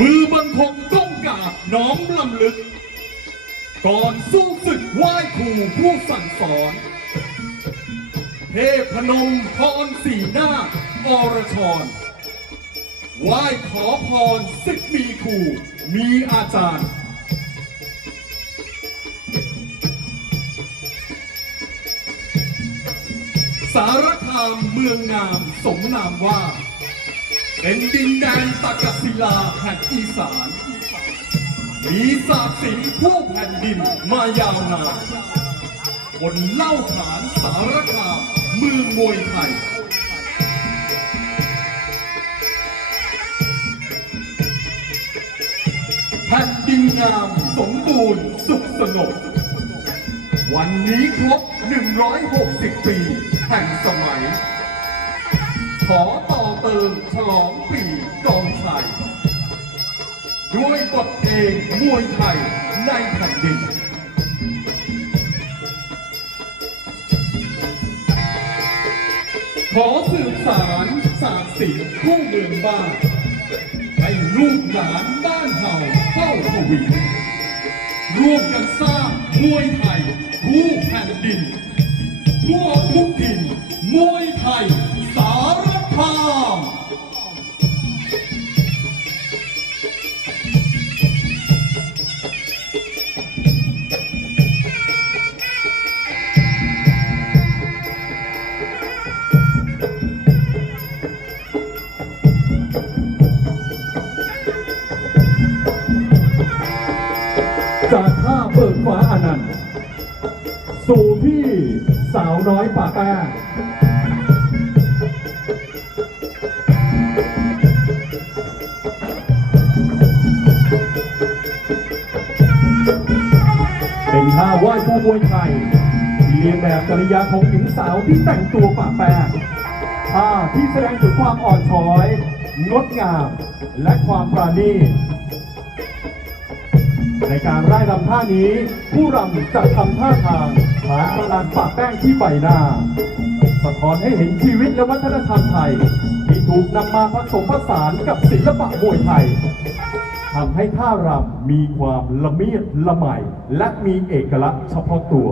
มือบังคงก้มกราบน้อมลำลึก ก่อนสู้ศึกไหว้ครูผู้สั่งสอน เทพพนมพรสีหน้าอรชรไหว้ขอพรศึกมีครูมีอาจารย์สารคามเมืองงามสมนามว่า เป็นดินแดนตะกศิลาแห่งอีสาน มีศาสตร์ศิลป์ผู้แผ่นดินมายาวนานคนเล่าขานสารคามเมืองมวยไทยแผ่นดินงามสมบูรณ์สุขสงบวันนี้ครบ 160 ปี แห่งสมัย ขอ เติมฉลองปีกองชัยด้วยบทเพลงมวยไทยในแผ่นดินขอสืบสารศาสตร์ศิลป์ผู้เมืองบ้านให้ลูกหลานบ้านเฮาเฝ้าทวีร่วมกันสร้างมวยไทยคู่แผ่นดินทั่วทุกถิ่นมวยไทย สู่ที่สาวน้อยป่าแป้งเป็นท่าไหว้ผู้มวยไทยที่เรียนแบบกริยาของหญิงสาวที่แต่งตัวป่าแป้งท่าที่แสดงถึงความอ่อนช้อย งดงาม และความปราณีตในการไล่รำท่านี้ ผู้รำจะทำท่าทาง ฐานพลังปะแป้งที่ใบหน้า สะท้อนให้เห็นชีวิตและวัฒนธรรมไทย ที่ถูกนำมาผสมผสานกับศิลปะมวยไทยทำให้ท่ารำมีความละเมียดละไมและมีเอกลักษณ์เฉพาะตัว